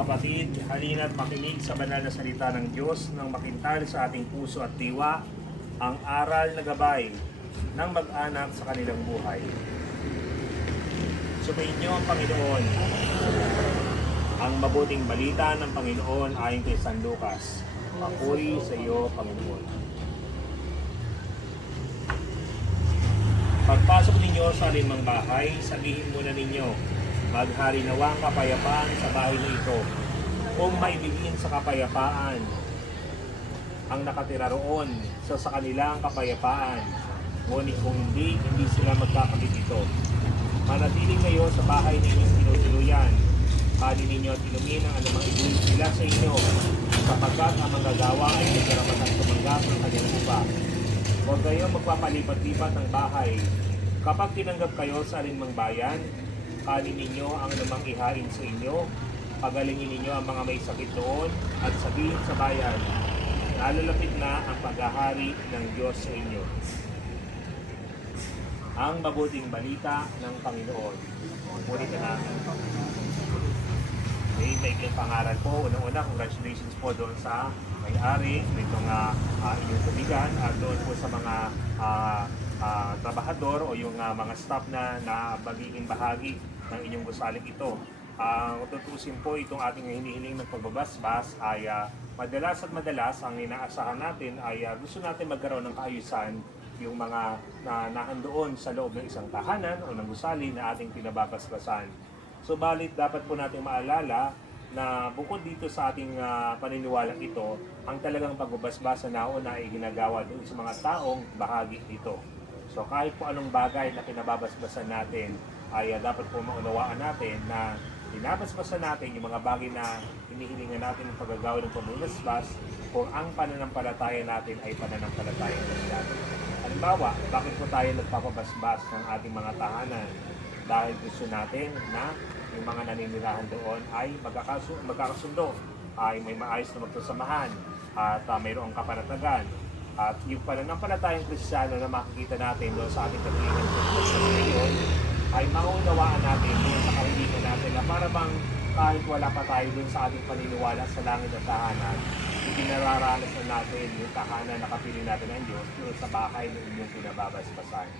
kapatid, halina't makinig sa banal na salita ng Diyos nang makintal sa ating puso at diwa ang aral na gabay ng mag-anak sa kanilang buhay. Sumainyo ang Panginoon. Ang mabuting balita ng Panginoon ayon kay San Lucas. Papuri sa iyo, Panginoon. Pagpasok ninyo sa alinmang bahay, sabihin muna ninyo, maghari nawa ang kapayapaan sa bahay na ito. Kung maibigin sa kapayapaan ang nakatira roon sa kanilang kapayapaan, ngunit kung hindi sila magkakabit ito. Manatiling kayo sa bahay na inyong tinutuluyan. Kanin ninyo at inumin ang anumang ibigin sila sa inyo, sapagkat ang manggagawa ay may karapatang tumanggap ng kanilang upa. Huwag kayo magpapalipat-lipat ng bahay. Kapag tinanggap kayo sa alinmang bayan, kanin ninyo ang anumang ihain sa inyo, pagalingin ninyo ang mga may sakit doon, at sabihin sa bayan, nalalapit na ang paghahari ng Diyos sa inyo. Ang mabuting balita ng Panginoon. Ngunit na maikling pangaral po. Unang-una, congratulations po doon sa may-ari nitong inyong tubigan at doon po sa mga trabahador o yung mga staff na magiging bahagi ng inyong gusaling ito. Ang tutusin po itong ating hinihiling ng pagbabasbas ay madalas ang inaasahan natin ay gusto natin magkaroon ng kaayusan yung mga nahandoon sa loob ng isang tahanan o ng gusali na ating pinababasbasan. Subalit dapat po nating maalala na bukod dito sa ating paniniwalang ito, ang talagang pagbabasbasa na ay ginagawa doon sa mga taong bahagi dito. So kahit po anong bagay na pinababasbasan natin ay dapat po maunawaan natin na pinabasbasan natin yung mga bagay na hinihilingan natin ng paggagawa ng pagbabasbas kung ang pananampalataya natin ay pananampalataya Kristiyano. Halimbawa, bakit po tayo nagpapabasbas ng ating mga tahanan? Dahil gusto natin na yung mga naninirahan doon ay magkakasundo, ay may maayos na magkasamahan at mayroong kapanatagan. At yung pananampalatayang Kristiyano na makikita natin doon sa ating kahilingan sa ngayon ay maunawaan natin doon sa kahilingan natin na para bang kahit wala pa tayo doon sa ating paniniwala sa langit at tahanan, itinararanasan natin yung tahanan na kapili natin ng Diyos doon sa bahay ng inyong pinababasbasan.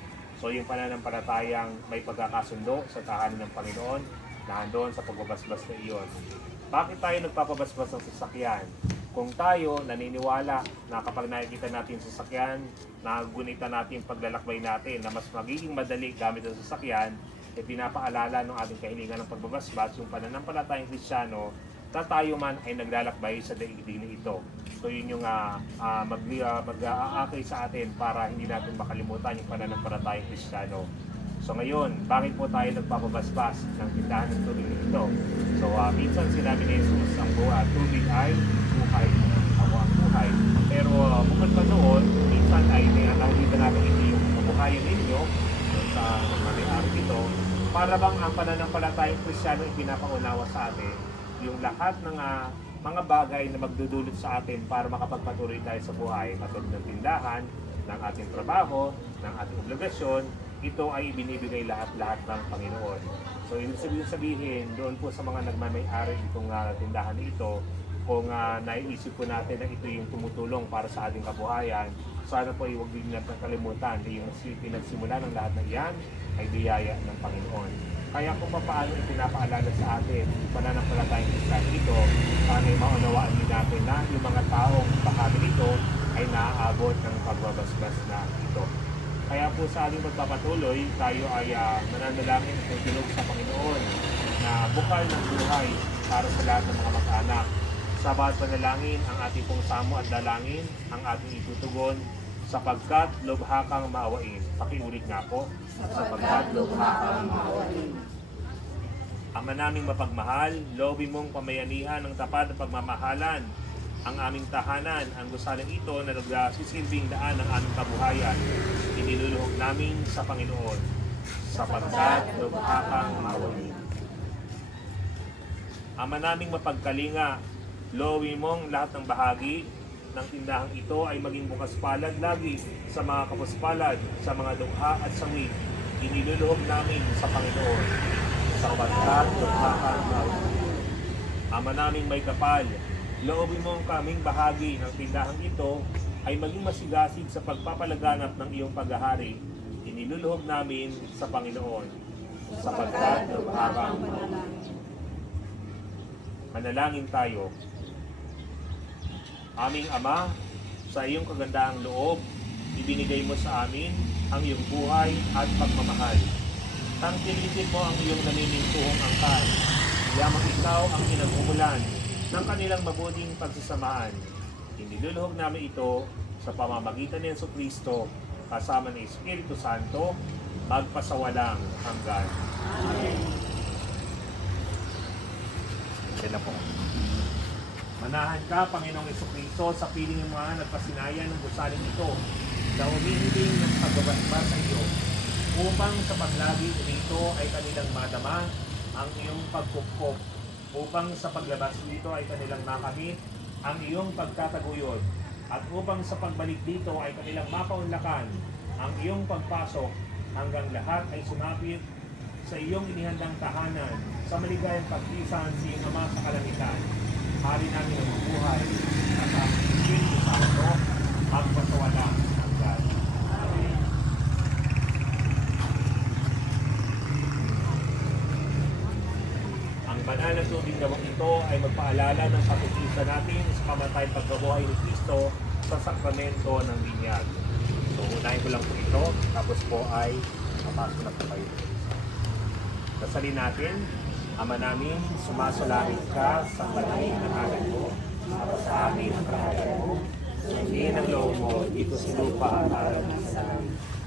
So yung pananampalatayang may pagkakasundo sa tahanan ng Panginoon na handoon sa pagbabasbas na iyon. Bakit tayo nagpapabasbas ng sasakyan? Kung tayo naniniwala na kapag nakikita natin sasakyan, nagunita natin paglalakbay natin na mas magiging madali gamit ang sasakyan, pinapaalala ng ating kahilingan ng pagbabasbas yung pananampalatayang Kristiyano na tayo man ay naglalakbay sa daigdig na ito. So yun yung mag-aakay sa atin para hindi natin makalimutan yung pananampalatayang Kristiyano. So ngayon, bakit po tayo nagpapabasbas ng tindahan ng tubig na ito? So minsan sinabi ni Jesus, ang tubig ay buhay. Ako ang buhay. Pero bukod pa doon, minsan ay nakikita natin ito yung kabuhayan ninyo sa may-ari ito. Para bang ang pananampalatayang Kristiyano ay pinapaunawa sa atin yung lahat ng mga bagay na magdudulot sa atin para makapagpatuloy tayo sa buhay, katulad ng tindahan, ng ating trabaho, ng ating obligasyon, ito ay binibigay lahat-lahat ng Panginoon. So ibig sabihin, doon po sa mga nagmamay-ari itong tindahan na ito, kung naiisip po natin na ito yung tumutulong para sa ating kabuhayan, sana po huwag din natin kalimutan na yung pinagsimula ng lahat ng iyan ay biyaya ng Panginoon. Kaya kung paano ipinapaalala sa atin pananampalatayang Kristiyano ito, sana maunawaan din natin na yung mga taong bahagi nito ay naaabot ng pagbabasbas na ito. Kaya po sa ating magpapatuloy, tayo ay mananalangin at magdulog sa Panginoon na bukal ng buhay para sa lahat ng mga mag-anak. Sa bawat panalangin, ang ating pong samo at dalangin, ang ating itutugon, sapagkat lubha kang maawain. Pakiulit nga po. Sapagkat lubha kang maawain. Ama naming mapagmahal, loobin mong pamayanihan ng tapat na pagmamahalan ang aming tahanan, ang gusaling ito na nagsisilbing daan ng aming kabuhayan. Iniluluhog namin sa Panginoon, sapagkat lubha kang maawain. Ama naming mapagkalinga, loobin mong lahat ng bahagi ng tindahang ito ay maging bukas palad lagi sa mga kapuspalad, sa mga dukha at sangit. Iniluluhog namin sa Panginoon, sapagkat lubha kang maawain. Ama naming may kapal, loobin mo ang kaming bahagi ng tindahang ito ay maging masigasig sa pagpapalaganap ng iyong paghahari. Iniluluhog namin sa Panginoon, sapagkat habang manalangin tayo. Aming Ama, sa iyong kagandahang loob, ibinigay mo sa amin ang iyong buhay at pagmamahal. Tangkilitin mo ang iyong naninintuhong angkan. Yamang ikaw ang pinagmumulan ng kanilang mabuting pagsasamaan. Iniluluhog namin ito sa pamamagitan ni Jesucristo kasama ng Espiritu Santo magpasawalang hanggan. Amen. Yan na po. Manahan ka, Panginoong Jesucristo, sa piling ng mga nagpasinayan ng gusaling ito na humihiling ng pagbabasbas sa iyo upang sa paglagi rito ay kanilang madama ang iyong pagkupkop, upang sa paglabas dito ay kanilang makamit ang iyong pagkataguyod, at upang sa pagbalik dito ay kanilang mapaunlakan ang iyong pagpasok hanggang lahat ay sumapit sa iyong inihandang tahanan sa maligayang pagkisan sa iyong Ama sa kalangitan. Hari namin ang buhay at ang Espiritu Santo magpasawalang hanggan. Amen. Ang banal na tubig gawang ito ay magpaalala ng pagkikisa natin sa kamatay pagkabuhay ni Kristo sa sakramento ng binyag. So, unahin ko lang po ito, tapos po ay papasok na po kayo. Dasalin natin. Ama namin, sumasalangit ka sa banal na ngalan mo, sa amin ang kaharian mo, sundin ang loob mo, dito sa lupa at araw ng sa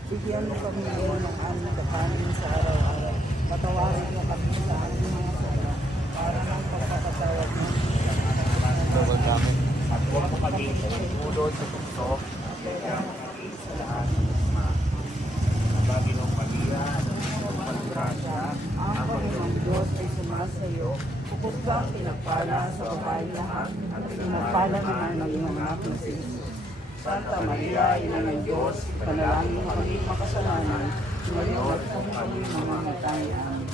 Bigyan mo kami ngayon ng aming kakanin sa araw-araw. Patawarin mo kami sa aming mga sala, para ng pagpapatawad mo. At huwag mo kami ulod sa tukso, kaya kami sa lahat ng masama. Ang Panginoong Maria, ng pagkasya, Ang Panginoong Diyos ay sumasayo. Bukod ka ang pinagpala sa babae lahat, at pinagpala naman ng iyong anak na si Jesus. Santa Maria, Ina ng Diyos, panalangin mo kami makasalanan, ngayon at kung kami mamamatay. Amen.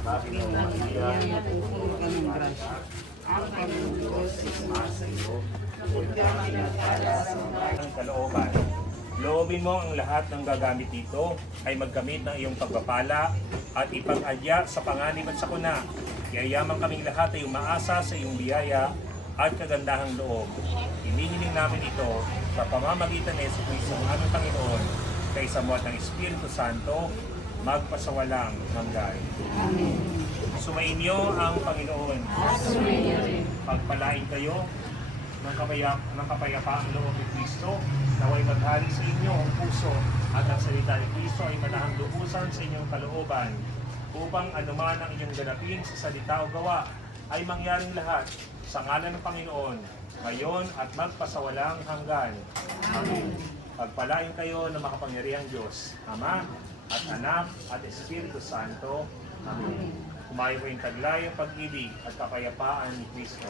Panginoong Maria, Napupuno ka ng grasya. Ang Panginoong Diyos ay sumasayo. Bukod ka ang pinagpala sa babae. ang kalooban. Loobin mo ang lahat ng gagamit dito ay magkamit ng iyong pagpapala at ipag-adya sa panganib at sakuna. Yayaman kaming lahat ay umaasa sa iyong biyaya at kagandahang loob. Hinihiling namin ito sa pamamagitan ni Jesucristo ang aming Panginoon, kaysa ng Espiritu Santo, magpasawalang hanggan. Amen. Sumainyo ang Panginoon. Pagpalain kayo ng kapayapaang loob ni Kristo, naway maghari sa inyo ang puso at ang salita ni Kristo ay manahang lubusan sa inyong kalooban, upang anuman ang inyong ganapin sa salita o gawa ay mangyaring lahat sa ngalan ng Panginoon, ngayon at magpasawalang hanggan. Amen. Pagpalain kayo ng makapangyarihang Diyos, Ama at Anak at Espiritu Santo. Amen. Kumain po yung taglay, ang pag-ibig at kapayapaan ni Kristo.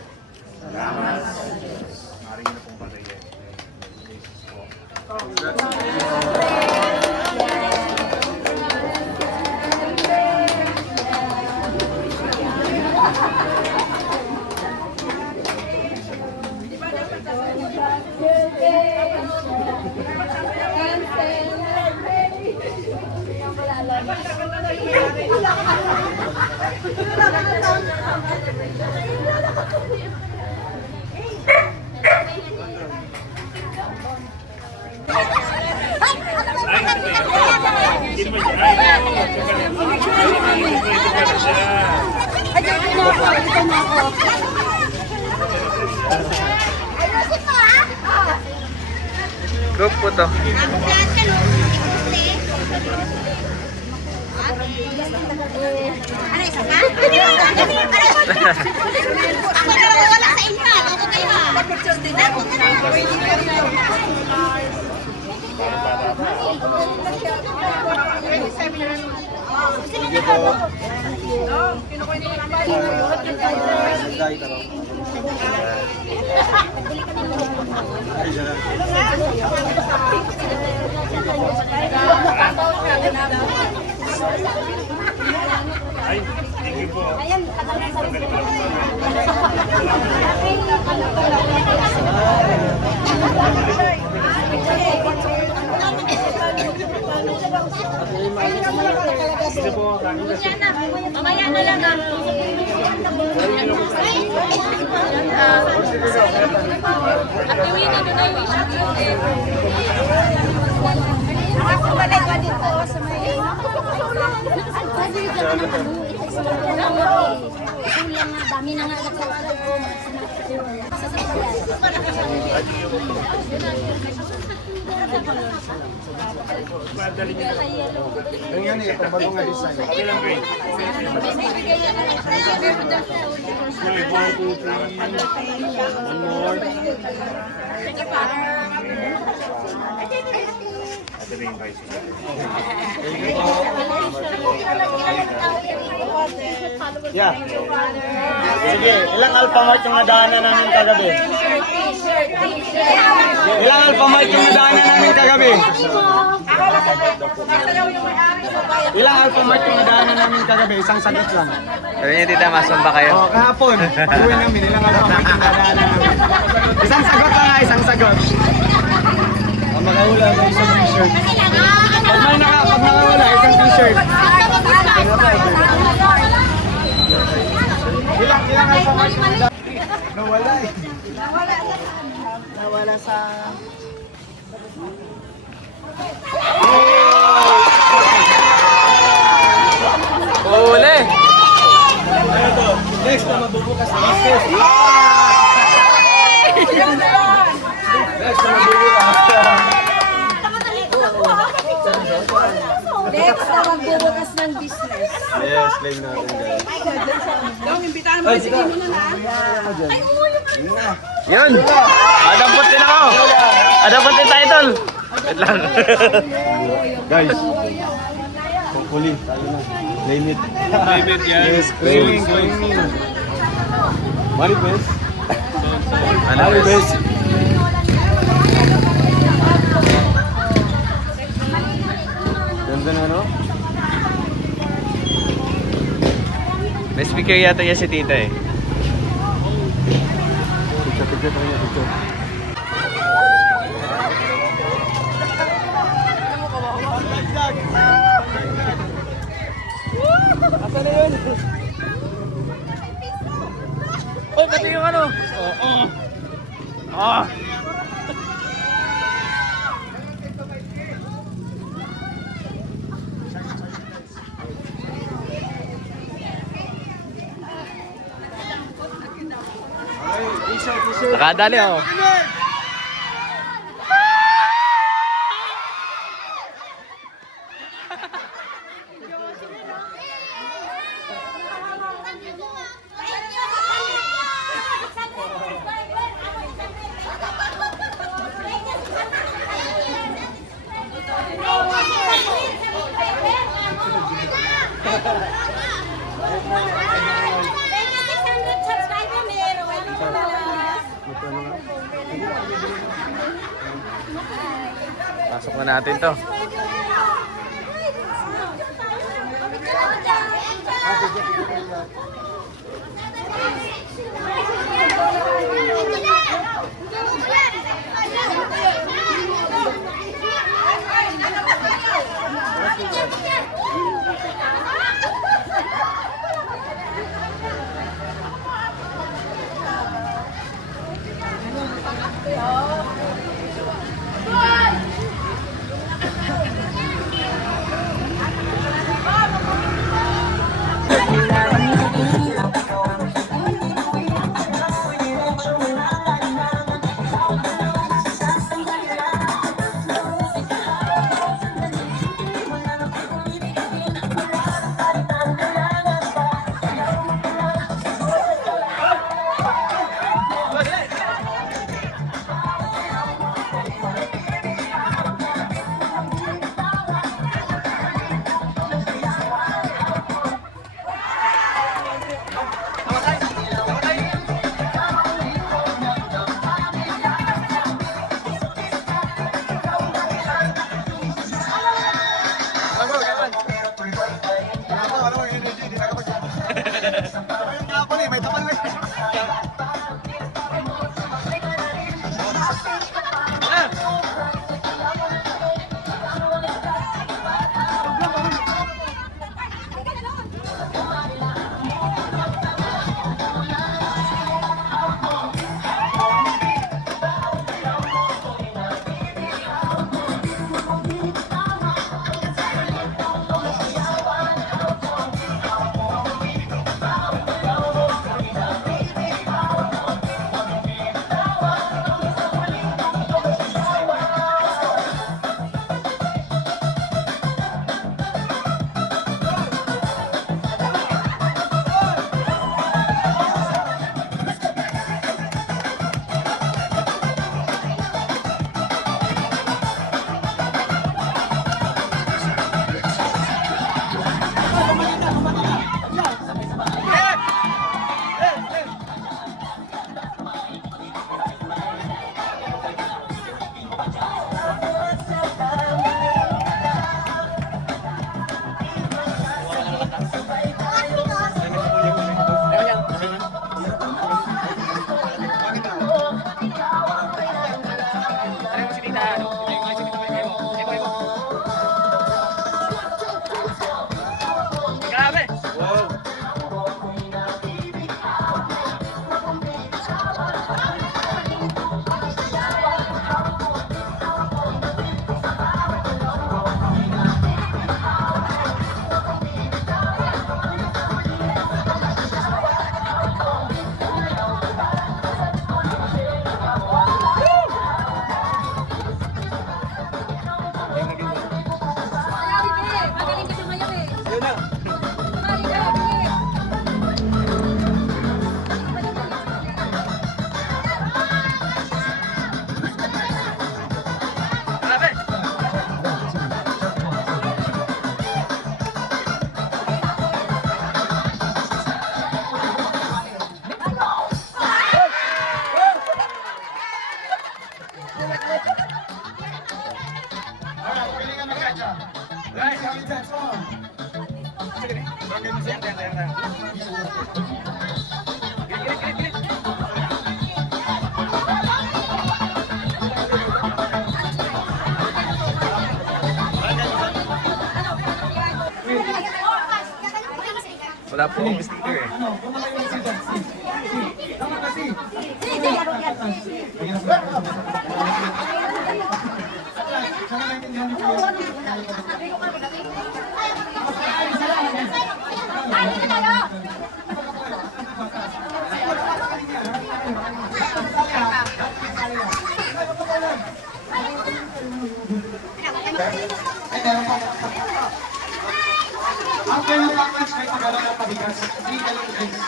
Salamat sa Diyos. Maring na pong patayin. Jesus po. Group po to. Ano isa ka? Ako na wala sa inyo. Ako kayo ha. Ay, thank you po. Ayan, Mamaya na lang ang at iwi na doon ay ako balik ka dito sa may kulang nga, dami na nga nagsasabi ko. Ganyan eh, itong bagong nga design. Ito rin yung bicycle. Yeah. Sige, ilang Alphamart yung nadaanan namin kagabi? Ilang Alphamart yung nadaanan namin kagabi? Ilang Alphamart yung nadaanan namin kagabi? Isang sagot lang. Sabi niya, tita, masumba kayo. Oo, kahapon. Pag-uwi namin, ilang Alphamart yung nadaanan namin. Isang sagot lang ha, isang sagot. Ang makahula na isang t-shirt. Pag nakahula, isang t-shirt. Ilang Alphamart yung nadaanan? Nawala eh. Nawala sa... Uli! Next na mabubukas na basket. Next na mabubukas. Next na magbubukas ng business. Yes, claim natin guys. Yun! Adampot din ako! Adampot din title! Wait lang. Guys, hopefully, tayo na. Claim it. Claim it yan. Yes, claiming. Manifest. Manifest. Ganda na, no? May speaker yata yan si tita eh. Picture tayo niya, picture. Asa na yun? Uy, pati yung ano? Ah! Nakadali ako. Pasok na natin to. May tapang na. Wala po akong sticker eh. Ano? Kung kayo si Dad, si. Tama kasi. Sana naintindihan niyo po yun. Ang kailang package ay pagdala ng pabigas, 3 gallon drinks.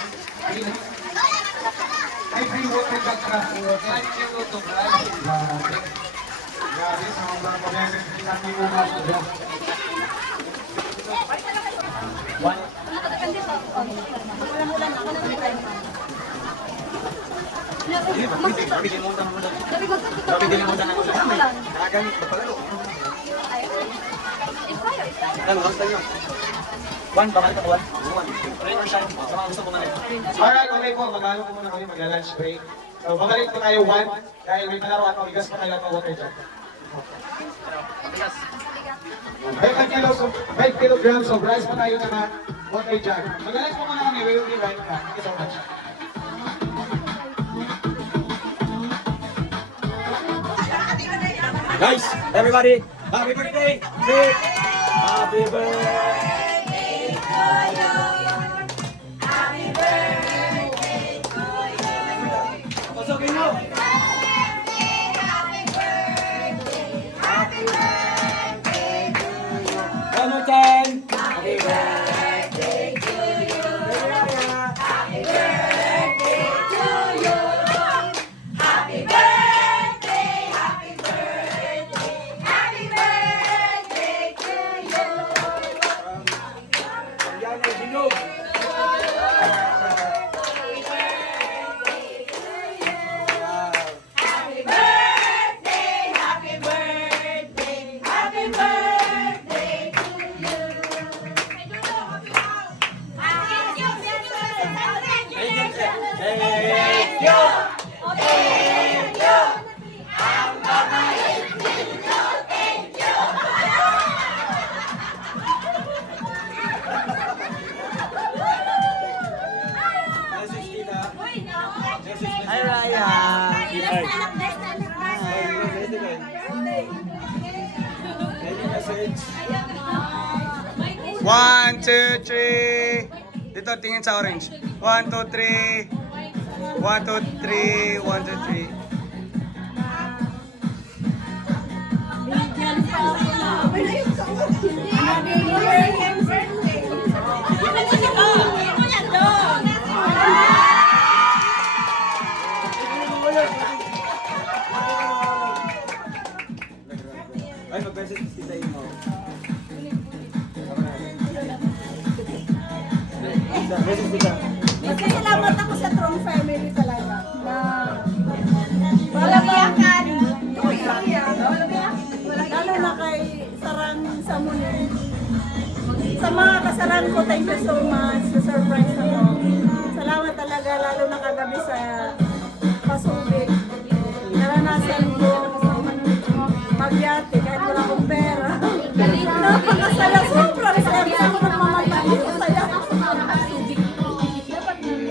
Ay free water jug ka. 5 kilo to drive. Grabe, sa mga bang pag-message din sa ating umas. Alright, okay po. Mag-ano po muna kami, magla-lunch break. So, magaling po tayo 1 dahil may palaruan pa, bigas pa kailan ng water jug. 5 kilograms of rice pa tayo na water jug. Magaling po muna kami, we will be right back. Thank you so much. Guys, everybody, happy birthday! Happy birthday to you! Happy birthday to you! Pasok mo! Happy birthday to you! One more time! Happy birthday to you! Happy birthday to you! Happy birthday! Hi, Raya! One, two, three. Dito, tingin sa orange. 1, 2, 3. 1, 2, 3. 1, 2, 3. Ay, mag-message si Tita mo. Message kita. Salamat ako sa Trong family talaga. Walang iyakan. Lalo na kay Sarang Samunin. Sa mga kasarang ko, thank you so much sa surprise na to. Salamat talaga, lalo na kagabi sa Pasubik. Naranasan ko magyate kahit wala akong pera. Napakasaya, sobrang saya. Gusto ko magmamatay. Saya.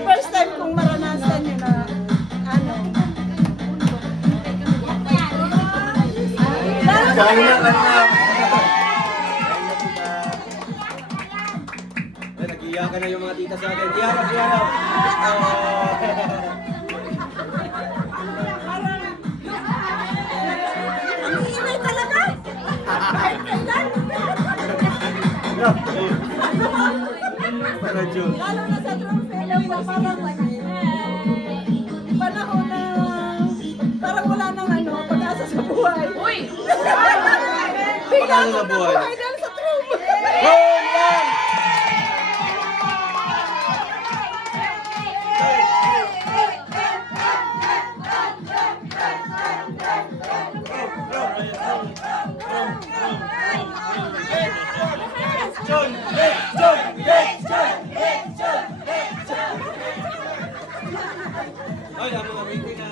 First time kong maranasan yun na ano. Ay, nag-iyakan na yung mga tita sa atin. Iharap, iharap. Ang inay talaga. Kahit kailan. Para June. Lalo na sa Trong family na parang panahon na parang wala nang ano, pag-asa sa buhay. Uy! Bigla Pag-asa sa akong buhay. nabuhay dahil sa Trong. Home run! John! Let's John! Let's John! Let's John! Let's John! Ay, ang mga meeting na...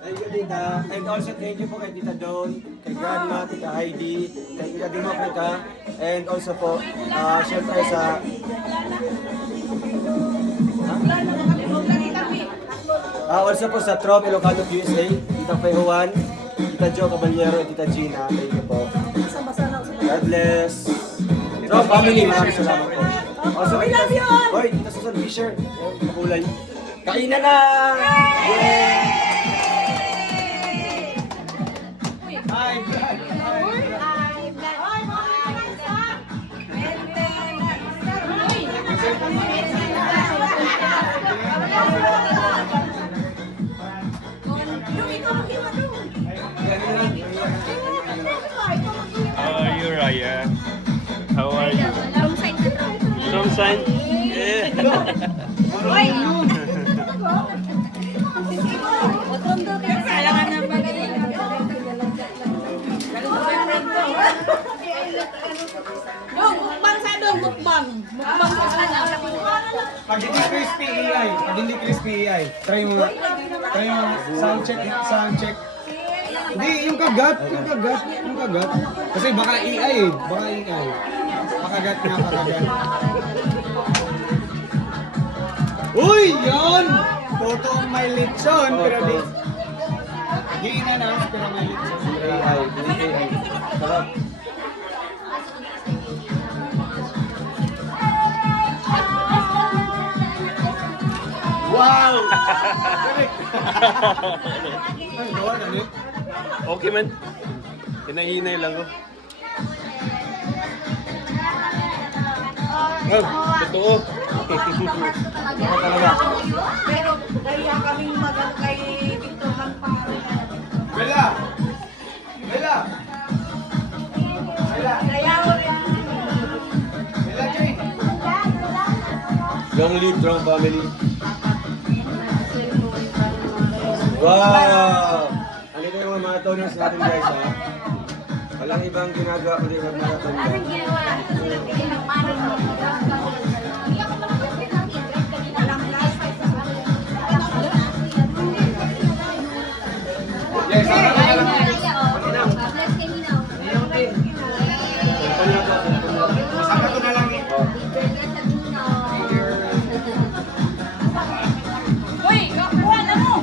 Ay, galing. Brenda. And also thank you po kay Tita Dawn, kay Grandma, Tita Heidi, kay Tita Dimokita. And also po, syempre sa... also po sa Trop Ilocano USA, Tita Fay Juan, Tita Jo Caballero, and Tita Gina. Thank you po. God bless. Trop family, maraming salamat po. Also, we love you all! Hoy, Tita Susan Fisher. Makulay. Kainan na! Yay! Hi, Brad! How are you, Raya? How are you? Wrong side na to. Wrong side? Yeah. Otondo ka sa alangan ng bagay. Dong, mukbang sa dong, mukbang. Mukbang sa sana. Pag hindi crispy AI, pag hindi crispy AI, try mo sound check. Hindi, yung kagat. Kasi baka AI eh, Pakagat. Uy, yon! Totoong may litson, pero di ina-announce, pero may litson. AI. Sarap. Wow! Ang gawa na niyo. Okay man. Hinahinay lang ko. Oh, totoo. Pero kaya kaming magal kay Victor ng Bella! Jay! Long live strong family. Wow! Ano ito yung mga toners natin guys ha? Walang ibang ginagawa kundi mag-marathon yan. Anong ginawa? Yes, Sama ko na lang eh. Uy, kakuha na mo!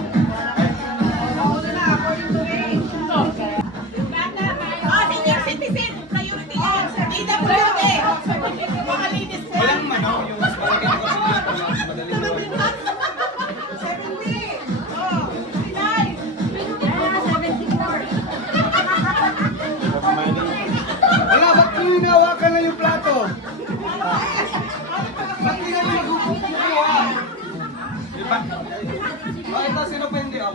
Senior citizen, priority yan. DWD. Mga ladies ko. Walang mano, yung mas malaki na kasi madali na. Wala, ba't nyo hinawakan na yung plato? Ba't nyo naman nagkukuha? Diba? Oh, ito, sino pa hindi? Oh.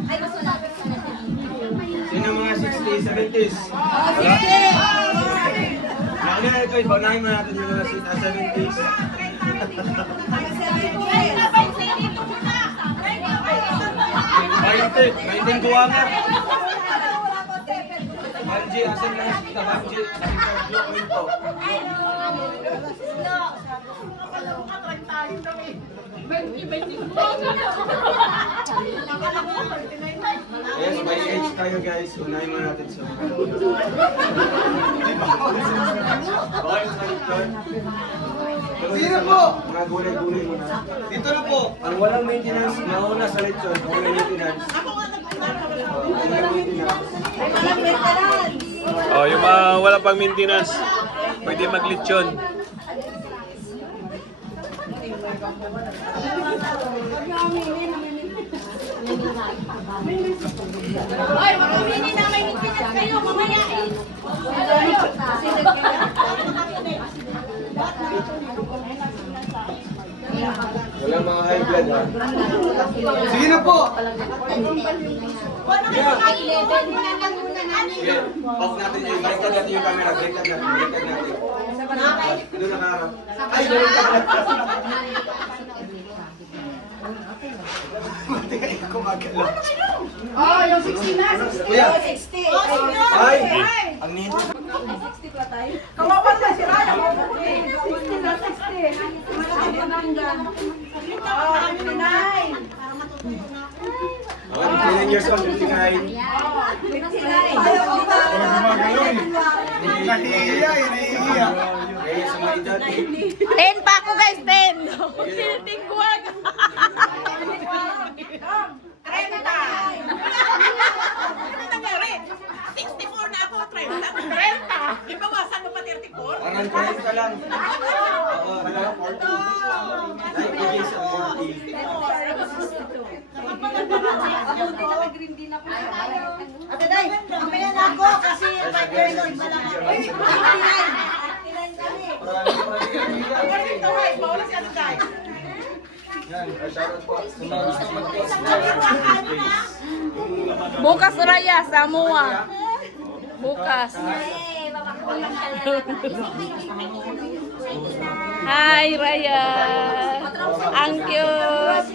Sino mga 60s, 70s? Wala? Nauna ito, ibaunahin mo natin yung mga 70s. Maintin kuha nga. Banji, asan lang kita, Banji? Nakita ko ito. Yes, may age tayo guys. Unahin mo natin sa mga. Sino po? Mga gulay-gulay muna. Dito na po. Ang walang maintenance, nauna sa lechon. Walang maintenance. Walang maintenance. Oh, yung mga wala pang maintenance, pwede maglitsyon. Hoy, makamini na may nagpinas kayo, mamaya eh. Walang mga high blood ha. Sige na po. Yeah. Sige, off natin yung baliktad natin yung camera. Baliktad natin. Doon nakaharap. Ay, baliktad natin. Munti ka yung kumagalaw. Oh, yung 60 na, 60. Kuya. 60. Ay! Ang nito. Kawawan na si Raya. 60 na, 60. Okay, tingnan years old, 59. Okay, sa mga edad. 10 pa ako guys, 10. Tingguan. 64 na ako, 30. Ibawasan mo pa 34? Parang 40 ka lang. Oo, wala, 40. Like, bigay sa 40. Ate Day, mamaya na ako kasi 5 years old pa lang ako. Uy, 59. Bawala si Ate Day. Bukas Raya, Samoa. Bukas. Hi Raya. Ang cute.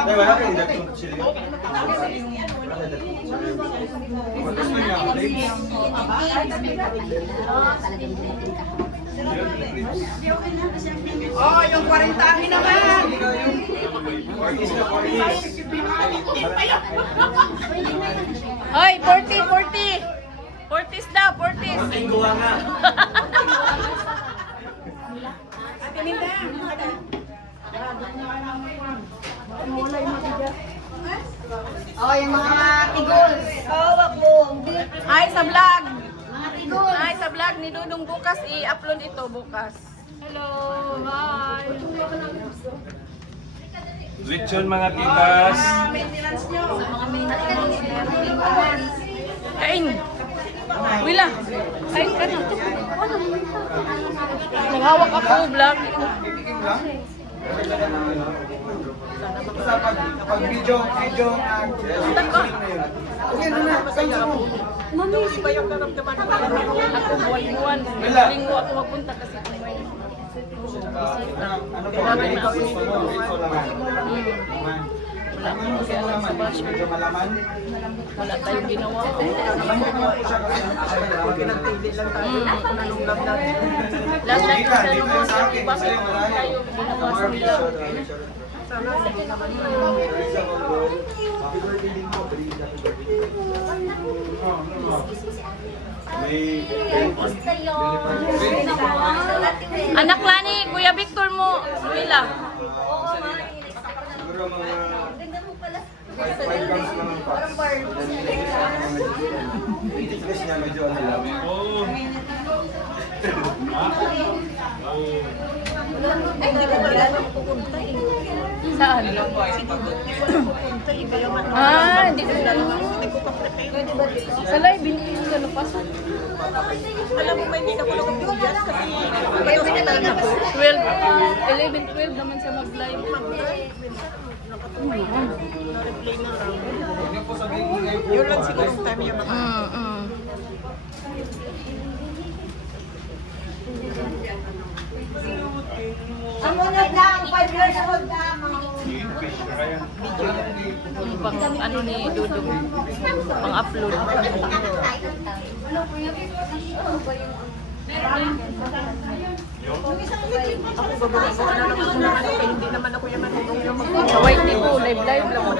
Ay, wala kang datong chili. Oh, yung 40 ang naman. 40s na 40s. Hoy, 40, 40. 40s daw, 40s. Tingguwa nga. Oh, yung mga tigols. Hi sa vlog. Hi sa vlog ni Dudong bukas. I-upload ito bukas. Hello. Hi. Lechon mga titas. Kain. Wila. Kain ka na. Maghawak ako vlog. Pag video na okay na, pasensya mo. Ako buwan-buwan. Linggo ako magpunta kasi kung may Ano po, medyo malaman. wala tayong ginawa. Last time ko sa mga sabi, bakit tayo ginawa sa nila? Anak Lani, Kuya Victor mo, Wila. Siguro mga 5 grams lang ang packs. Thickness niya medyo ano lang. Saan? Ah, hindi ko sa live, hindi ko ano pa. Alam mo, may hindi na ko lang bigas kasi 12, 11, 12 naman siya mag-live. yun lang siguro yung time niya maka. Ang mga lang, 5 years old na yung pang ano ni Dudong, pang upload. Ako gagawin ko na lang ako na ano, eh, hindi naman ako yung manunong yung Sa white ni ko, live lang ako.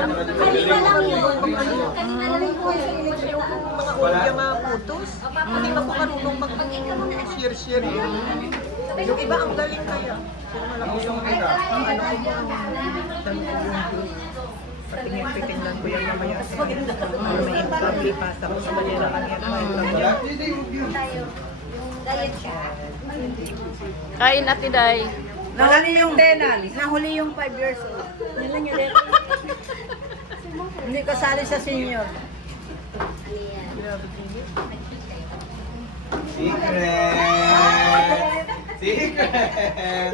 mga ulit yung mga photos. Hindi ba ko marunong mag-share-share yun? Yung iba ang galing kaya. Kung alam mo yung ano patingin-tingnan ko yan mamaya. May public pa sa mga manila kanyan. Kain Ate Day. Nahuli yung tenant. Nahuli yung 5 years old. Hindi ko sali sa senior. Secret! Secret!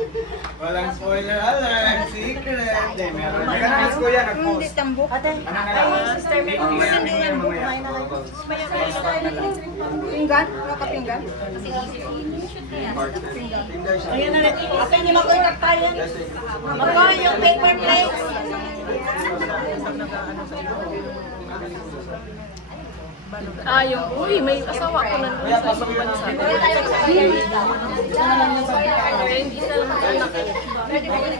Walang spoiler alert! Secret! Hindi, meron. Nag-announce ko yan, nag-post. Hindi tambok. Ate, Ano na lang? sister mo. Hindi yan book. Kumain na kayo. Pinggan? Nakapinggan? Ayan na rin. Ate, hindi mag-uinak tayo yan. Ako, yung paper plates. Uy, may asawa ko na doon sa ibang bansa. Kaya hindi sila naman anak ko.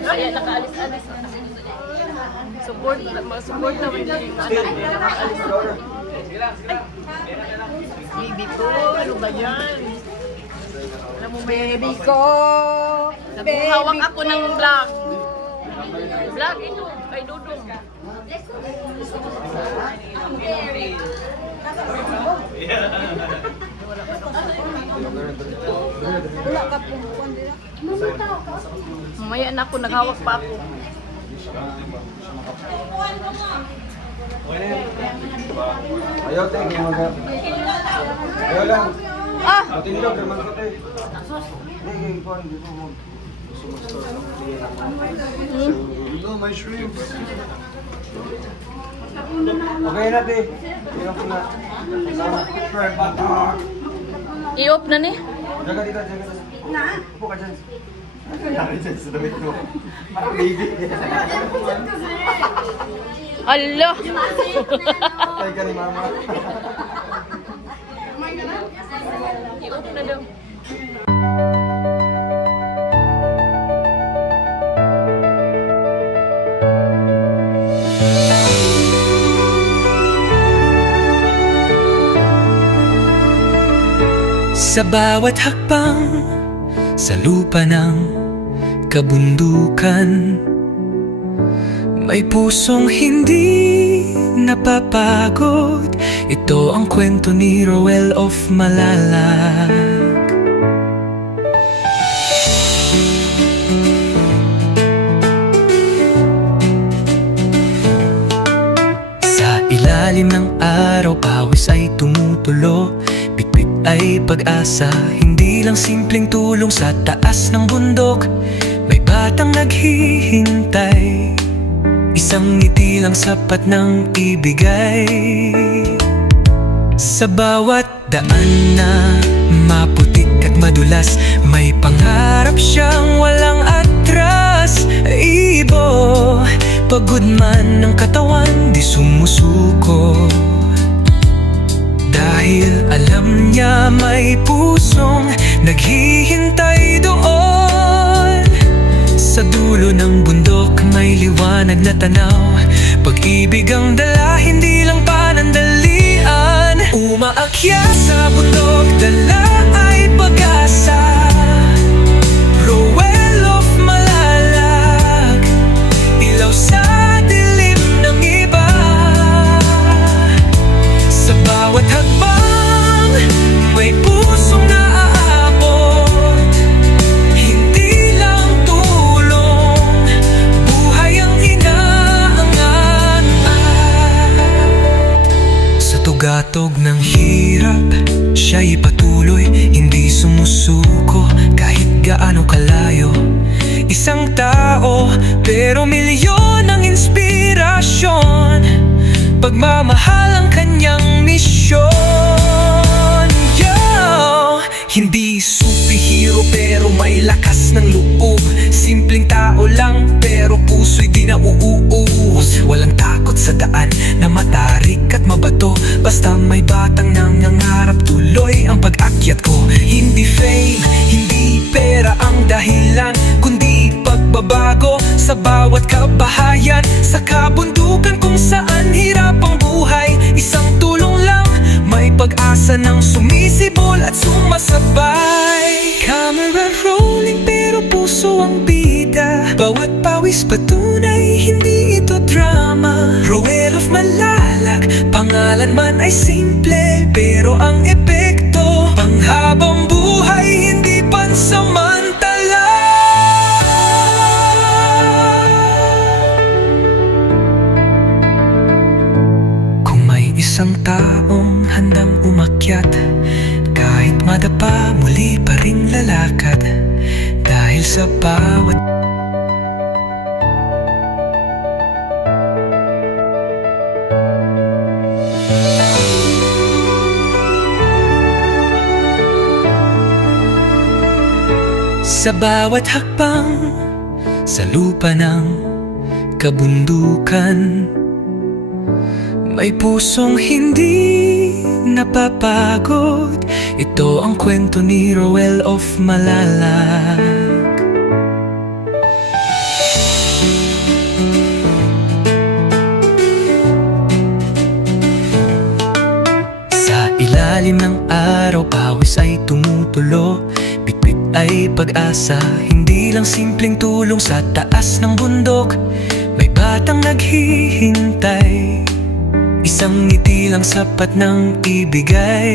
Kaya nakaalis-alis. Support naman din yung anak ko. Nakaalis. Baby ko, ano ba yan? Alam mo, Baby ko! Naghawak ako ng vlog. Vlog ito, kay Dudong. Mamaya na ako, naghawak pa ako. Ayaw, te. Ayaw lang. Ah! Matindog naman ko, te. Hindi, kuhan. Dito mo. Okay na, te. Ayaw ko na. Super batok. I-off na ni. Jaga dito, jaga dito. Upo ka dyan. Lari dyan sa damit mo. Parang baby. Allah! Tay ka ni mama. I-off na daw. Sa bawat hakbang sa lupa ng kabundukan, may pusong hindi napapagod. Ito ang kwento ni Roel of Malalag. Sa ilalim ng araw, pawis ay tumutulo. Bitbit ay pag-asa, hindi lang simpleng tulong sa taas ng bundok. May batang naghihintay, isang ngiti lang sapat ng ibigay. Sa bawat daan na maputik at madulas, may pangarap siyang walang atras. Ibo, pagod man ng katawan, di sumusuko. Dahil alam niya may pusong naghihintay doon. Sa dulo ng bundok may liwanag na tanaw. Pag-ibig ang dala, hindi lang panandalian. Umaakyat sa bundok, dala ay pag-asa. Roel of Malalag, ilaw sa dilim ng iba. Sa bawat hagbang, may pusong naaabot. Hindi lang tulong, buhay ang inaangat. Sa tugatog ng hirap, siya'y patuloy, hindi sumusuko kahit gaano kalayo. Isang tao, pero milyon ang inspirasyon. Pagmamahal ang kanyang misyon. Yo! Hindi superhero pero may lakas ng loob. Simpleng tao lang pero puso'y di nauuus. Walang takot sa daan na matarik at mabato. Basta may batang nangangarap, tuloy ang pag-akyat ko. Hindi fame, hindi pera ang dahilan, kundi pagbabago sa bawat kabahayan. Sa kabundukan kung saan hirap ang buhay, isang tulong lang, may pag-asa ng sumisibol at sumasabay. Camera rolling pero puso ang bida. Bawat pawis patunay, hindi ito drama. Roel of Malalag, pangalan man ay simple, pero ang epekto panghabang buhay, hindi pansamantala. Kung may isang taong handang umakyat, kahit madapa, muli pa rin lalakad. Dahil sa bawat sa bawat hakbang sa lupa ng kabundukan, may pusong hindi napapagod. Ito ang kwento ni Roel of Malalag. Sa ilalim ng araw, pawis ay tumutulo. Bitbit ay pag-asa, hindi lang simpleng tulong. Sa taas ng bundok, may batang naghihintay. Isang ngiti lang sapat ng ibigay.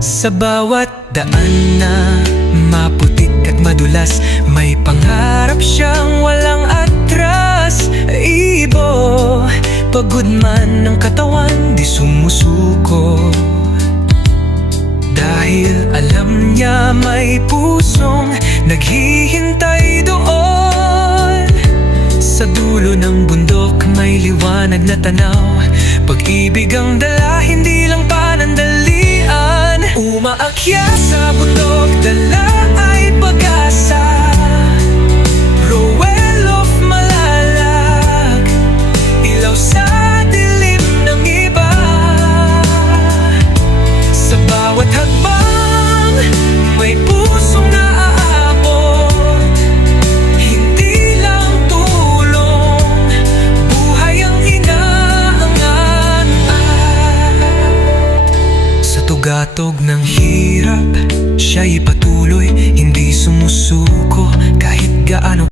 Sa bawat daan na maputik at madulas, may pangarap siyang walang atras. Ibo, pagod man ng katawan, di sumusuko. Dahil alam niya may pusong naghihintay doon. Sa dulo ng bundok may liwanag na tanaw. Pag-ibig ang dala, hindi lang panandalian. Umaakyat sa bundok, dala ay pag-asa. Roel of Malalag, ilaw sa dilim ng iba. Sa bawat hakbang, may pusong naaabot. Hindi lang tulong, buhay ang inaangat. Sa tugatog ng hirap, siya'y patuloy, hindi sumusuko kahit gaano